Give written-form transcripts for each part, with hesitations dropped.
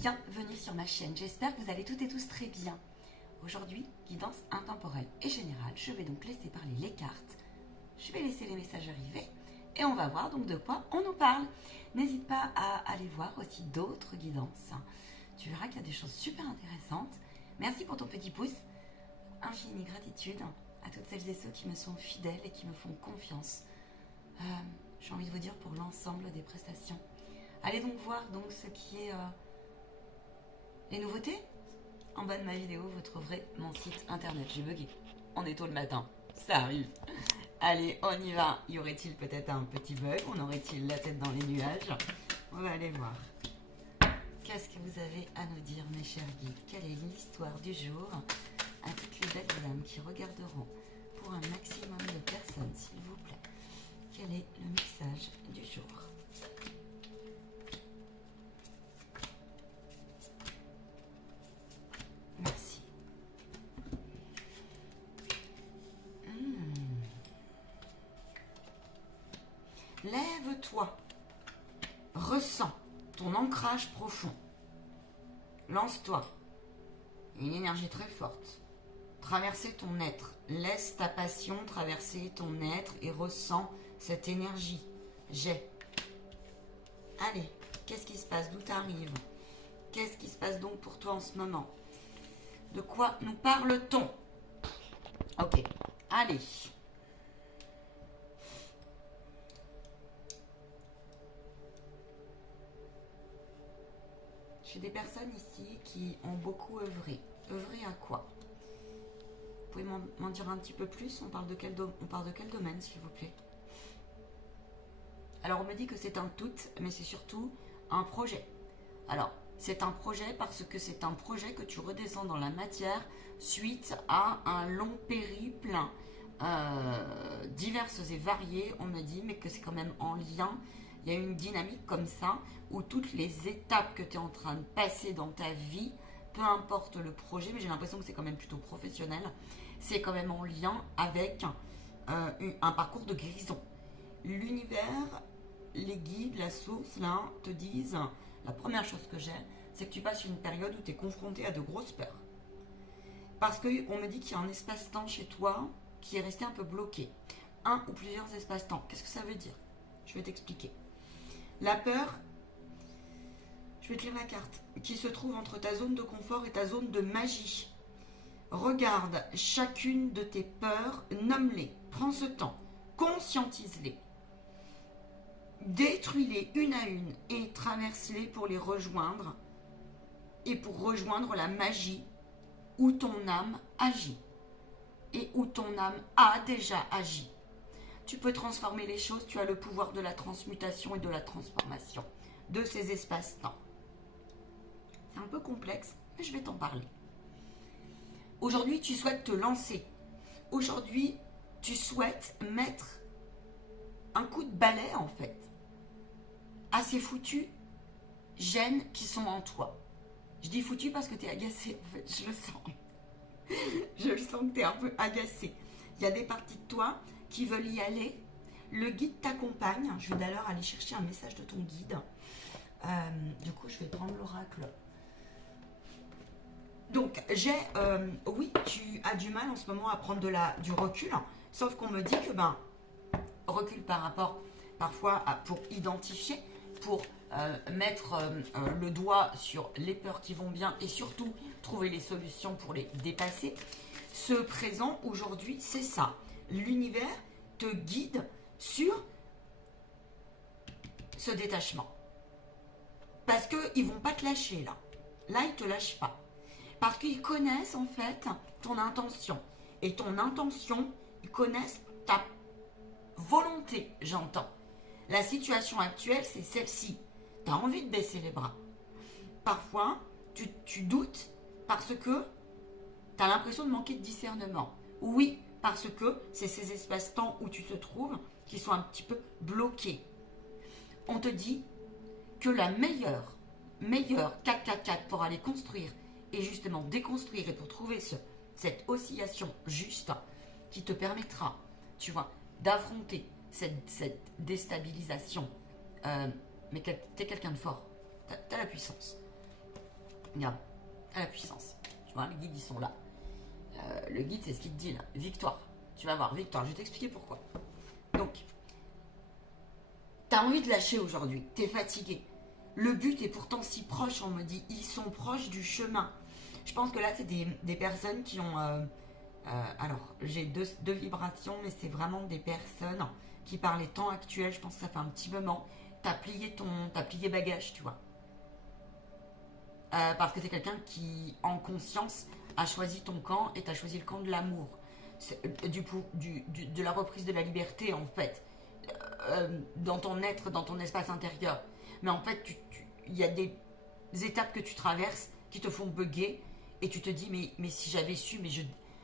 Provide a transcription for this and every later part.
bienvenue sur ma chaîne. J'espère que vous allez toutes et tous très bien. Aujourd'hui, guidance intemporelle et générale. Je vais donc laisser parler les cartes. Je vais laisser les messages arriver et on va voir donc de quoi on nous parle. N'hésite pas à aller voir aussi d'autres guidances. Tu verras qu'il y a des choses super intéressantes. Merci pour ton petit pouce. Infinie gratitude à toutes celles et ceux qui me sont fidèles et qui me font confiance. J'ai envie de vous dire pour l'ensemble des prestations. Allez donc voir donc ce qui est les nouveautés en bas de ma vidéo. Vous trouverez mon site internet. J'ai bugué. On est tôt le matin. Ça arrive. Allez, on y va. Y aurait-il peut-être un petit bug? On aurait-il la tête dans les nuages? On va aller voir. Qu'est-ce que vous avez à nous dire, mes chers guides? Quelle est l'histoire du jour à toutes les belles dames qui regarderont pour un maximum de personnes, s'il vous plaît? Quel est le message du jour? Merci. Lève-toi. Ressens ton ancrage profond. Lance-toi. Une énergie très forte. Traverser ton être. Laisse ta passion traverser ton être et ressens cette énergie. Allez, qu'est-ce qui se passe? D'où t'arrives? Qu'est-ce qui se passe donc pour toi en ce moment? De quoi nous parle-t-on? Ok, allez. J'ai des personnes ici qui ont beaucoup œuvré. Œuvré à quoi? Vous pouvez m'en dire un petit peu plus? On parle de quel domaine, s'il vous plaît? Alors, on me dit que c'est un tout, mais c'est surtout un projet. Alors, c'est un projet parce que c'est un projet que tu redescends dans la matière suite à un long périple, diverses et variées, on me dit, mais que c'est quand même en lien. Il y a une dynamique comme ça, où toutes les étapes que tu es en train de passer dans ta vie, peu importe le projet, mais j'ai l'impression que c'est quand même plutôt professionnel, c'est quand même en lien avec un parcours de guérison. L'univers, les guides, la source, là, te disent, la première chose que j'ai, c'est que tu passes une période où tu es confronté à de grosses peurs. Parce qu'on me dit qu'il y a un espace-temps chez toi qui est resté un peu bloqué. Un ou plusieurs espaces-temps. Qu'est-ce que ça veut dire? Je vais t'expliquer. La peur, je vais te lire la carte, qui se trouve entre ta zone de confort et ta zone de magie. Regarde chacune de tes peurs, nomme-les, prends ce temps, conscientise-les. Détruis-les une à une et traverse-les pour les rejoindre et pour rejoindre la magie où ton âme agit et où ton âme a déjà agi. Tu peux transformer les choses, tu as le pouvoir de la transmutation et de la transformation de ces espaces-temps. C'est un peu complexe, mais je vais t'en parler. Aujourd'hui, tu souhaites te lancer. Aujourd'hui, tu souhaites mettre un coup de balai, en fait, à ces foutus gènes qui sont en toi. Je dis foutu parce que tu es agacé, en fait, je le sens. Je le sens que tu es un peu agacé. Il y a des parties de toi qui veulent y aller. Le guide t'accompagne. Je vais d'ailleurs aller chercher un message de ton guide. Du coup, je vais prendre l'oracle. Donc, oui, tu as du mal en ce moment à prendre du recul. Sauf qu'on me dit que, recul par rapport, parfois, pour identifier, pour mettre le doigt sur les peurs qui vont bien et surtout trouver les solutions pour les dépasser. Ce présent, aujourd'hui, c'est ça. L'univers te guide sur ce détachement. Parce qu'ils ne vont pas te lâcher, là. Là, ils ne te lâchent pas. Parce qu'ils connaissent, en fait, ton intention. Et ton intention, ils connaissent ta volonté, j'entends. La situation actuelle, c'est celle-ci. Tu as envie de baisser les bras. Parfois, tu doutes parce que tu as l'impression de manquer de discernement. Oui, parce que c'est ces espaces-temps où tu te trouves qui sont un petit peu bloqués. On te dit que la meilleure 4 pour aller construire et justement déconstruire et pour trouver cette oscillation juste qui te permettra, tu vois, d'affronter cette déstabilisation. Mais tu es quelqu'un de fort. Tu as la puissance. Regarde, à la puissance. Tu vois, les guides, ils sont là. Le guide, c'est ce qu'il te dit là. Victoire. Tu vas voir, victoire. Je vais t'expliquer pourquoi. Donc, t'as envie de lâcher aujourd'hui. T'es fatigué. Le but est pourtant si proche, on me dit. Ils sont proches du chemin. Je pense que là, c'est des personnes qui ont... alors, j'ai deux vibrations, mais c'est vraiment des personnes qui, par les temps actuels, je pense que ça fait un petit moment, t'as plié bagage, tu vois. Parce que c'est quelqu'un qui, en conscience, a choisi ton camp et t'as choisi le camp de l'amour. De la reprise de la liberté, en fait. Dans ton être, dans ton espace intérieur. Mais en fait, il y a des étapes que tu traverses qui te font bugger et tu te dis, mais si j'avais su,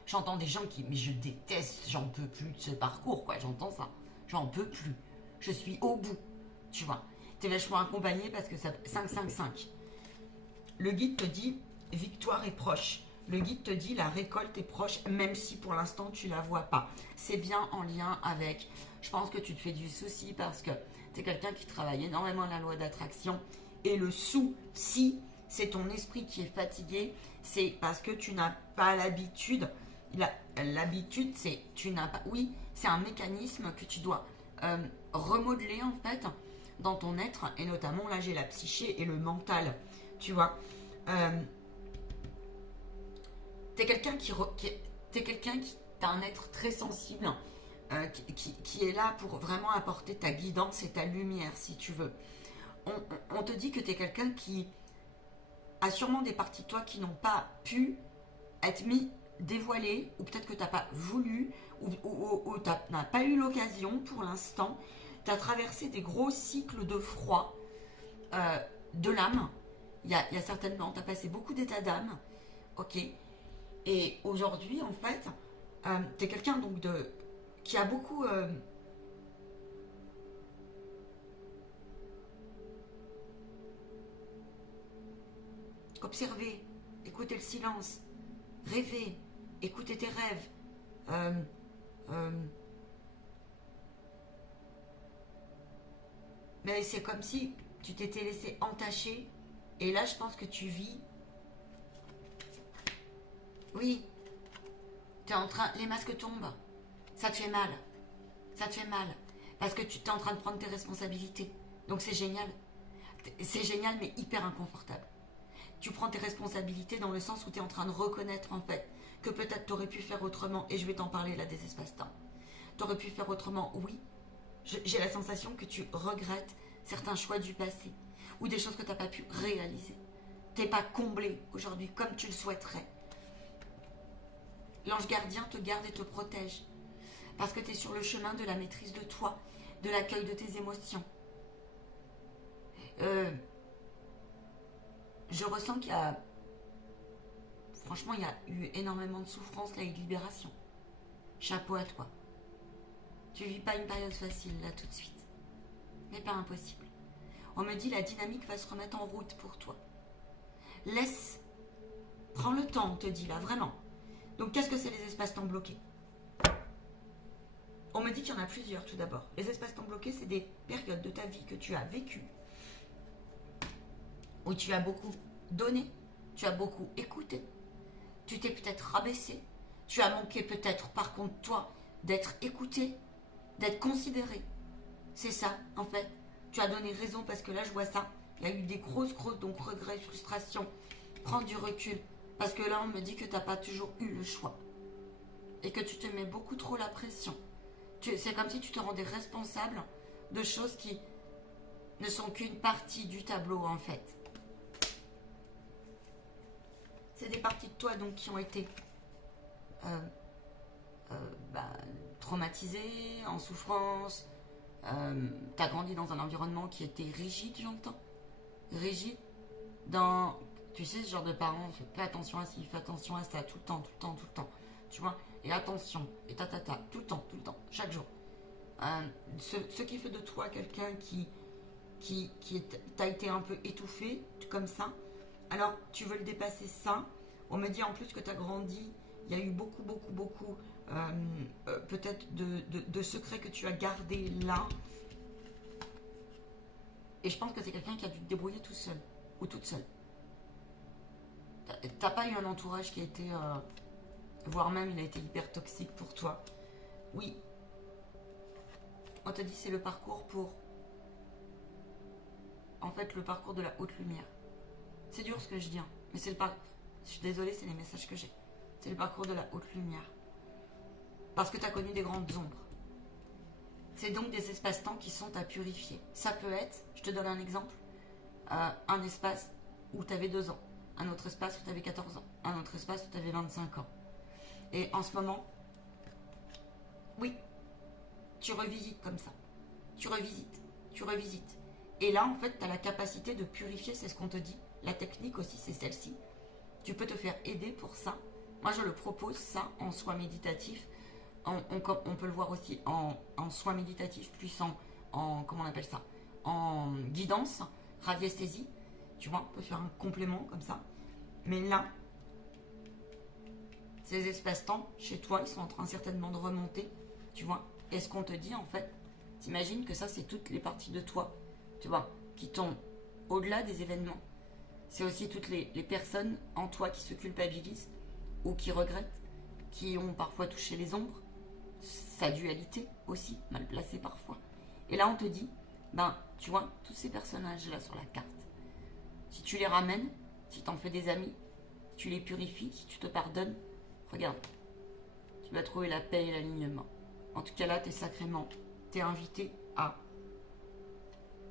j'entends des gens qui, mais je déteste, j'en peux plus de ce parcours, quoi, j'entends ça. J'en peux plus. Je suis au bout, tu vois. T'es vachement accompagné parce que ça... 5-5-5. Le guide te dit, victoire est proche. Le guide te dit, la récolte est proche, même si pour l'instant tu la vois pas. C'est bien en lien avec... Je pense que tu te fais du souci parce que tu es quelqu'un qui travaille énormément la loi d'attraction. Et le souci, c'est ton esprit qui est fatigué. C'est parce que tu n'as pas l'habitude. L'habitude, c'est... Tu n'as pas... Oui, c'est un mécanisme que tu dois remodeler en fait dans ton être. Et notamment, là, j'ai la psyché et le mental. Tu vois t'es quelqu'un t'as un être très sensible qui est là pour vraiment apporter ta guidance et ta lumière si tu veux. On te dit que t'es quelqu'un qui a sûrement des parties de toi qui n'ont pas pu être dévoilées, ou peut-être que t'as pas voulu ou t'as pas eu l'occasion pour l'instant. T'as traversé des gros cycles de froid de l'âme. Il y a certainement, t'as passé beaucoup d'états d'âme, ok. Et aujourd'hui, en fait, t'es quelqu'un donc qui a beaucoup observé, écouté le silence, rêvé, écouté tes rêves. Mais c'est comme si tu t'étais laissé entacher. Et là, je pense que tu vis. Oui, t'es en train. Les masques tombent. Ça te fait mal. Ça te fait mal. Parce que tu t'es en train de prendre tes responsabilités. Donc c'est génial. C'est génial, mais hyper inconfortable. Tu prends tes responsabilités dans le sens où tu es en train de reconnaître en fait que peut-être tu aurais pu faire autrement. Et je vais t'en parler là des espaces-temps. Tu aurais pu faire autrement, oui. J'ai la sensation que tu regrettes certains choix du passé ou des choses que tu n'as pas pu réaliser. Tu n'es pas comblé aujourd'hui comme tu le souhaiterais. L'ange gardien te garde et te protège parce que tu es sur le chemin de la maîtrise de toi, de l'accueil de tes émotions. Je ressens qu'il y a... Franchement, il y a eu énormément de souffrance là et de libération. Chapeau à toi. Tu vis pas une période facile là tout de suite. Mais pas impossible. On me dit la dynamique va se remettre en route pour toi. Laisse. Prends le temps, on te dit là, vraiment. Donc qu'est-ce que c'est les espaces-temps bloqués? On me dit qu'il y en a plusieurs tout d'abord. Les espaces-temps bloqués, c'est des périodes de ta vie que tu as vécues, où tu as beaucoup donné, tu as beaucoup écouté, tu t'es peut-être rabaissé, tu as manqué peut-être par contre toi d'être écouté, d'être considéré. C'est ça en fait. Tu as donné raison parce que là je vois ça. Il y a eu des grosses donc regrets, frustration. Prends du recul parce que là on me dit que tu n'as pas toujours eu le choix et que tu te mets beaucoup trop la pression. C'est comme si tu te rendais responsable de choses qui ne sont qu'une partie du tableau en fait. C'est des parties de toi donc qui ont été traumatisées, en souffrance. T'as grandi dans un environnement qui était rigide, j'entends. Rigide. Tu sais, ce genre de parents, fais attention à ci, fais attention à ça, tout le temps, tout le temps, tout le temps. Tu vois? Et attention, et tout le temps, chaque jour. Ce qui fait de toi quelqu'un qui t'a été un peu étouffé, comme ça. Alors, tu veux le dépasser ça. On me dit en plus que tu as grandi. Il y a eu beaucoup, peut-être de secrets que tu as gardés là. Et je pense que c'est quelqu'un qui a dû te débrouiller tout seul ou toute seule. t'as pas eu un entourage qui a été, voire même il a été hyper toxique pour toi. Oui, on te dit c'est le parcours pour, en fait, le parcours de la haute lumière. C'est dur ce que je dis, hein, mais c'est le parcours. Je suis désolée, c'est les messages que j'ai. C'est le parcours de la haute lumière. Parce que tu as connu des grandes ombres. C'est donc des espaces-temps qui sont à purifier. Ça peut être, je te donne un exemple, un espace où tu avais 2 ans, un autre espace où tu avais 14 ans, un autre espace où tu avais 25 ans. Et en ce moment, oui, tu revisites comme ça. Tu revisites, tu revisites. Et là, en fait, tu as la capacité de purifier, c'est ce qu'on te dit. La technique aussi, c'est celle-ci. Tu peux te faire aider pour ça. Moi, je le propose, ça, en soin méditatif. On peut le voir aussi en soin méditatif, plus comment on appelle ça, en guidance, radiesthésie. Tu vois, on peut faire un complément comme ça. Mais là, ces espaces-temps, chez toi, ils sont en train certainement de remonter. Tu vois, et ce qu'on te dit, en fait, t'imagines que ça, c'est toutes les parties de toi, tu vois, qui tombent au-delà des événements. C'est aussi toutes les personnes en toi qui se culpabilisent ou qui regrettent, qui ont parfois touché les ombres, sa dualité aussi, mal placée parfois. Et là, on te dit, ben, tu vois, tous ces personnages-là sur la carte, si tu les ramènes, si tu en fais des amis, si tu les purifies, si tu te pardonnes, regarde, tu vas trouver la paix et l'alignement. En tout cas, là, t'es invité à...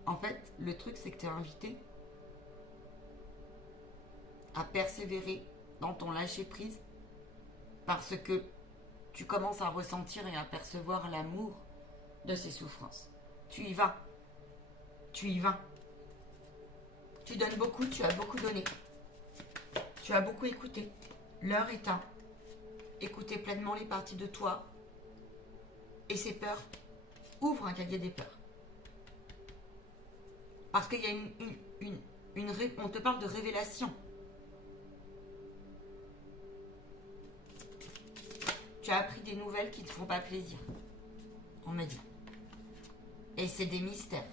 En fait, le truc, c'est que t'es invité à persévérer dans ton lâcher-prise parce que tu commences à ressentir et à percevoir l'amour de ces souffrances. Tu y vas. Tu y vas. Tu donnes beaucoup, tu as beaucoup donné. Tu as beaucoup écouté. L'heure est à écouter pleinement les parties de toi et ses peurs. Ouvre un cahier des peurs. Parce qu'il y a on te parle de révélation. Tu as appris des nouvelles qui ne te font pas plaisir. On m'a dit. Et c'est des mystères.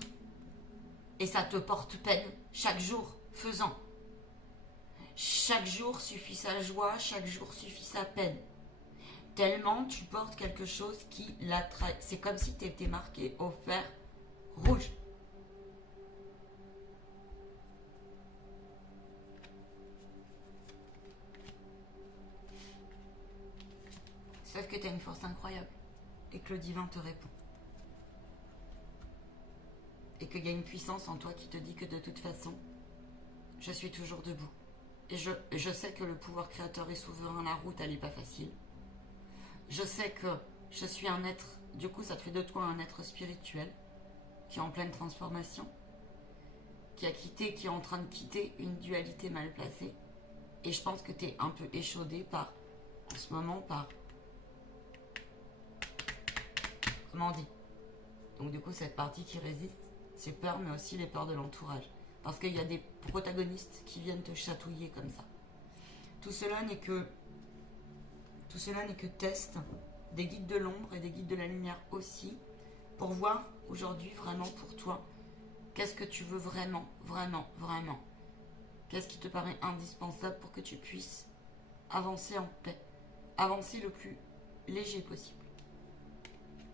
Et ça te porte peine chaque jour faisant. Chaque jour suffit sa joie, chaque jour suffit sa peine. Tellement tu portes quelque chose qui l'attrape. C'est comme si tu étais marqué au fer rouge. Sauf que tu as une force incroyable et que le divin te répond. Et qu'il y a une puissance en toi qui te dit que de toute façon, je suis toujours debout. Et je sais que le pouvoir créateur est souverain, la route elle n'est pas facile. Je sais que je suis un être, du coup ça te fait de toi un être spirituel qui est en pleine transformation, qui est en train de quitter une dualité mal placée. Et je pense que tu es un peu échaudé en ce moment par... Comment on dit? Donc du coup cette partie qui résiste, c'est peur mais aussi les peurs de l'entourage. Parce qu'il y a des protagonistes qui viennent te chatouiller comme ça. Tout cela n'est que test des guides de l'ombre et des guides de la lumière aussi, pour voir aujourd'hui vraiment pour toi, qu'est-ce que tu veux vraiment, vraiment, vraiment. Qu'est-ce qui te paraît indispensable pour que tu puisses avancer en paix, avancer le plus léger possible.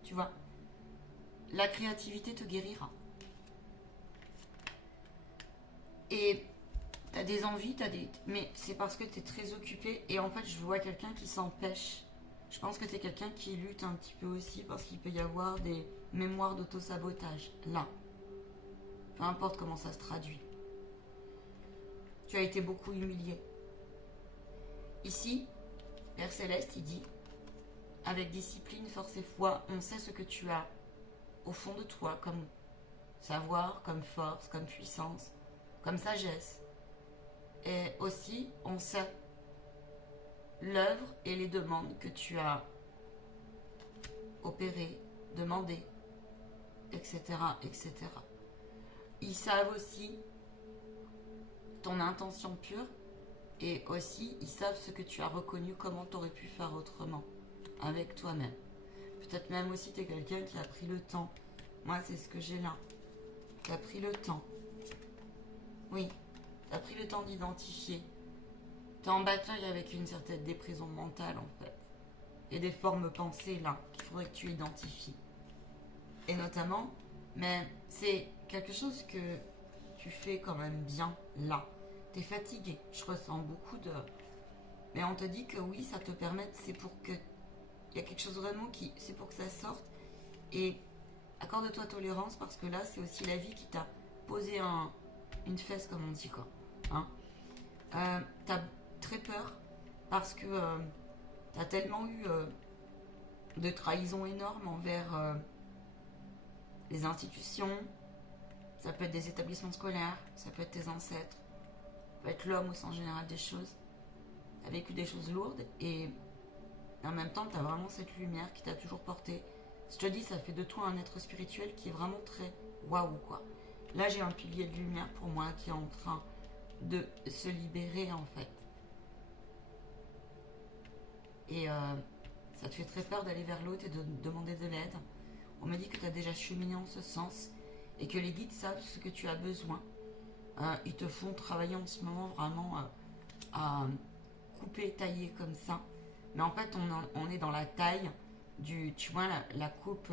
Tu vois, la créativité te guérira. Et t'as des envies, mais c'est parce que t'es très occupé. Et en fait, je vois quelqu'un qui s'empêche. Je pense que t'es quelqu'un qui lutte un petit peu aussi parce qu'il peut y avoir des mémoires d'auto-sabotage. Là. Peu importe comment ça se traduit. Tu as été beaucoup humilié. Ici, Père Céleste, il dit, avec discipline, force et foi, on sait ce que tu as au fond de toi comme savoir, comme force, comme puissance, comme sagesse. Et aussi, on sait l'œuvre et les demandes que tu as opérées, demandées, etc., etc. Ils savent aussi ton intention pure et aussi ils savent ce que tu as reconnu, comment tu aurais pu faire autrement avec toi-même. Peut-être même aussi tu es quelqu'un qui a pris le temps. Moi, c'est ce que j'ai là. Tu as pris le temps. Oui, tu as pris le temps d'identifier es en bataille avec une certaine déprison mentale en fait. Et des formes pensées là qu'il faudrait que tu identifies. Et notamment, mais c'est quelque chose que tu fais quand même bien là. Tu es fatigué, je ressens beaucoup de... Mais on te dit que oui, ça te permet, c'est pour que... Il y a quelque chose vraiment qui... C'est pour que ça sorte. Et accorde-toi tolérance parce que là, c'est aussi la vie qui t'a posé une fesse, comme on dit, quoi. Hein, t'as très peur parce que t'as tellement eu de trahison énorme envers les institutions. Ça peut être des établissements scolaires, ça peut être tes ancêtres, ça peut être l'homme au sens général des choses. T'as vécu des choses lourdes et en même temps, t'as vraiment cette lumière qui t'a toujours porté. Je te dis, ça fait de toi un être spirituel qui est vraiment très waouh, quoi. Là, j'ai un pilier de lumière pour moi qui est en train de se libérer, en fait. Et ça te fait très peur d'aller vers l'autre et de demander de l'aide. On me dit que tu as déjà cheminé en ce sens et que les guides savent ce que tu as besoin. Ils te font travailler en ce moment vraiment à couper, tailler comme ça. Mais en fait, on est dans la taille du... Tu vois, la coupe...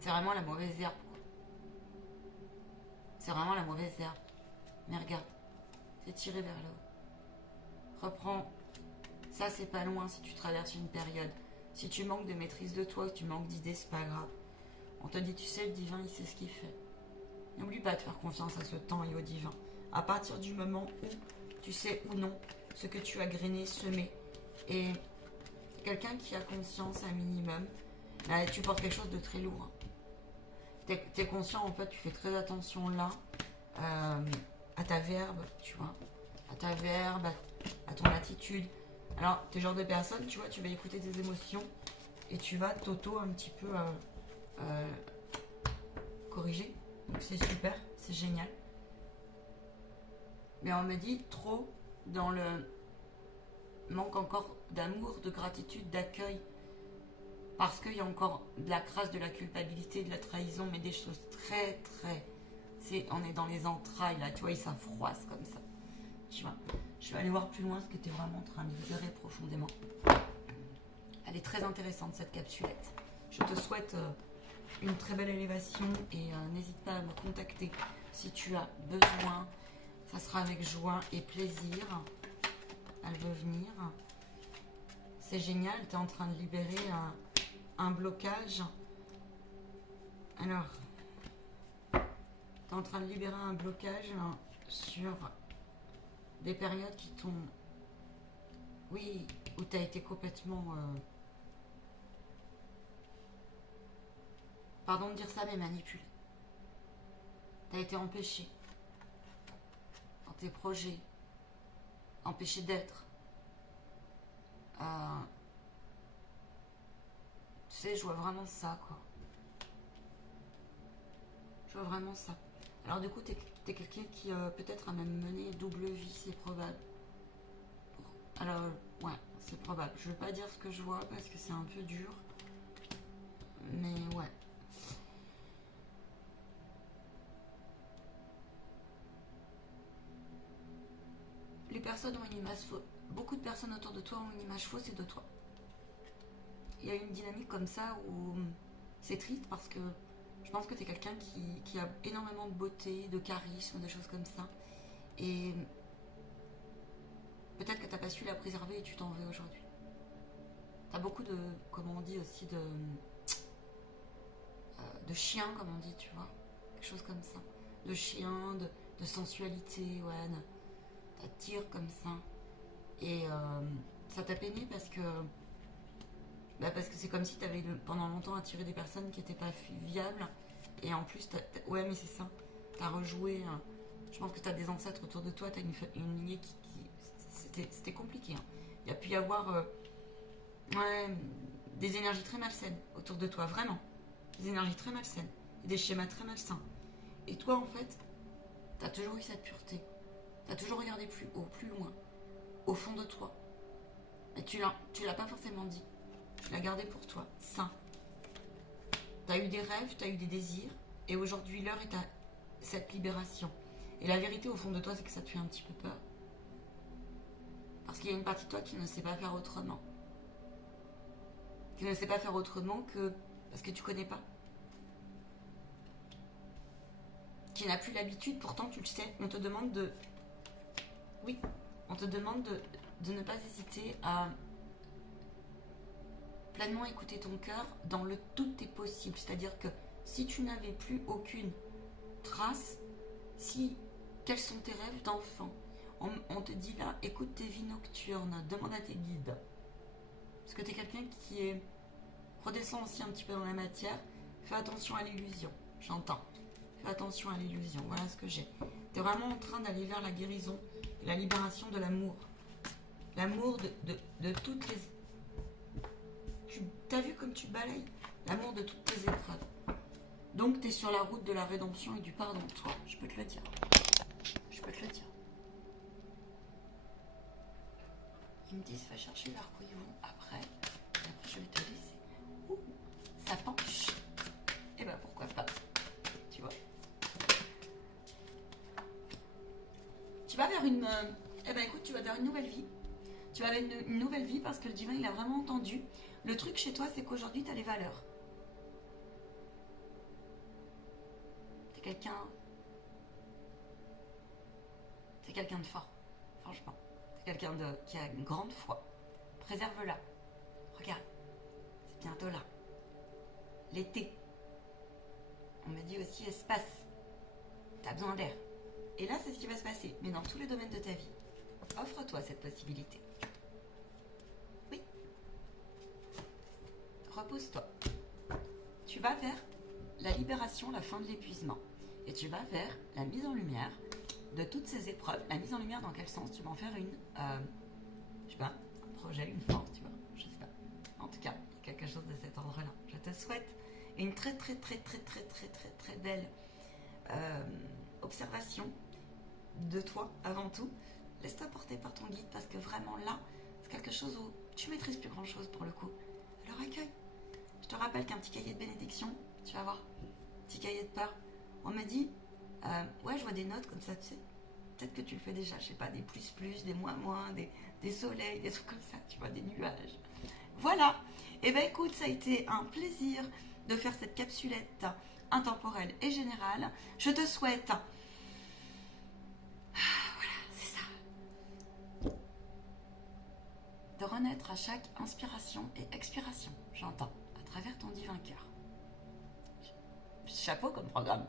c'est vraiment la mauvaise herbe, quoi. C'est vraiment la mauvaise herbe. Mais regarde, c'est tiré vers le haut. Reprends. Ça, c'est pas loin si tu traverses une période. Si tu manques de maîtrise de toi, si tu manques d'idées, c'est pas grave. On te dit, tu sais, le divin, il sait ce qu'il fait. N'oublie pas de faire confiance à ce temps et au divin. À partir du moment où tu sais ou non ce que tu as grainé, semé. Et quelqu'un qui a conscience un minimum, là, tu portes quelque chose de très lourd. T'es conscient, en fait, tu fais très attention là à ta verbe, tu vois. À ta verbe, à ton attitude. Alors, t'es le genre de personne, tu vois, tu vas écouter tes émotions et tu vas t'auto un petit peu corriger. Donc c'est super, c'est génial. Mais on me dit trop dans le manque encore d'amour, de gratitude, d'accueil. Parce qu'il y a encore de la crasse, de la culpabilité, de la trahison, mais des choses très, on est dans les entrailles, là, tu vois, ça froisse comme ça. Tu vois, je vais aller voir plus loin ce que tu es vraiment en train de libérer profondément. Elle est très intéressante, cette capsulette. Je te souhaite une très belle élévation et n'hésite pas à me contacter si tu as besoin. Ça sera avec joie et plaisir. Elle veut venir. C'est génial, tu es en train de libérer un blocage. Alors, tu es en train de libérer un blocage sur des périodes qui t'ont... Oui, où tu as été complètement... pardon de dire ça, mais manipulé. Tu as été empêché dans tes projets, empêché d'être. Tu sais, je vois vraiment ça, quoi. Je vois vraiment ça. Alors du coup, t'es quelqu'un qui peut-être a même mené double vie, c'est probable. Alors, ouais, c'est probable. Je veux pas dire ce que je vois parce que c'est un peu dur. Mais ouais. Les personnes ont une image fausse. Beaucoup de personnes autour de toi ont une image fausse de toi. Il y a une dynamique comme ça où c'est triste parce que je pense que tu es quelqu'un qui a énormément de beauté, de charisme, de choses comme ça. Et peut-être que tu n'as pas su la préserver et tu t'en veux aujourd'hui. Tu as beaucoup de, comment on dit aussi, de chiens, comme on dit, tu vois. Quelque chose comme ça. De chiens, de sensualité, ouais. T'attires comme ça. Et ça t'a peiné parce que c'est comme si tu avais pendant longtemps attiré des personnes qui n'étaient pas viables. Et en plus, ouais, mais c'est ça. Tu as rejoué. Je pense que tu as des ancêtres autour de toi. Tu as une lignée qui c'était compliqué. Hein. Il y a pu y avoir ouais, des énergies très malsaines autour de toi, vraiment. Des énergies très malsaines. Des schémas très malsains. Et toi, en fait, tu as toujours eu cette pureté. Tu as toujours regardé plus haut, plus loin, au fond de toi. Mais tu l'as pas forcément dit. Tu l'as gardé pour toi, sain. Tu as eu des rêves, tu as eu des désirs. Et aujourd'hui, l'heure est à cette libération. Et la vérité au fond de toi, c'est que ça te fait un petit peu peur. Parce qu'il y a une partie de toi qui ne sait pas faire autrement. Qui ne sait pas faire autrement que parce que tu connais pas. Qui n'a plus l'habitude, pourtant tu le sais. On te demande de... Oui, on te demande de ne pas hésiter à pleinement écouter ton cœur dans le tout est possible. C'est-à-dire que si tu n'avais plus aucune trace, quels sont tes rêves d'enfant? On te dit là, écoute tes vies nocturnes, demande à tes guides. Parce que tu es quelqu'un qui est... Redescends aussi un petit peu dans la matière, fais attention à l'illusion, j'entends. Fais attention à l'illusion, voilà ce que j'ai. Tu es vraiment en train d'aller vers la guérison, la libération de l'amour. L'amour de toutes les... T'as vu comme tu balayes? L'amour de toutes tes épreuves. Donc tu es sur la route de la rédemption et du pardon de toi, je peux te le dire. Je peux te le dire. Ils me disent, va chercher leur couillon après, et après je vais te laisser. Ouh, ça penche. Et ben pourquoi pas, tu vois. Tu vas vers une... eh ben écoute, tu vas vers une nouvelle vie. Tu vas vers une nouvelle vie parce que le divin, il a vraiment entendu. Le truc chez toi, c'est qu'aujourd'hui, tu as les valeurs. Tu es quelqu'un... Tu es quelqu'un de fort, franchement. Tu es quelqu'un qui a une grande foi. Préserve-la. Regarde, c'est bientôt là. L'été. On me dit aussi espace. Tu as besoin d'air. Et là, c'est ce qui va se passer, mais dans tous les domaines de ta vie. Offre-toi cette possibilité. Oui. Repose-toi. Tu vas vers la libération, la fin de l'épuisement. Et tu vas vers la mise en lumière de toutes ces épreuves. La mise en lumière dans quel sens? Tu vas en faire une... je sais pas, un projet, une force, tu vois. Je sais pas. En tout cas, il y a quelque chose de cet ordre-là. Je te souhaite une très belle observation de toi avant tout. Laisse-toi porter par ton guide parce que vraiment là, c'est quelque chose où tu maîtrises plus grand chose pour le coup. Alors accueille. Je te rappelle qu'un petit cahier de bénédiction, tu vas voir, petit cahier de peur. On me dit, ouais, je vois des notes comme ça, tu sais. Peut-être que tu le fais déjà, je sais pas, des plus, des moins, des soleils, des trucs comme ça, tu vois, des nuages. Voilà. Et ben écoute, ça a été un plaisir de faire cette capsulette intemporelle et générale. Je te souhaite... de renaître à chaque inspiration et expiration, j'entends, à travers ton divin cœur. Chapeau comme programme.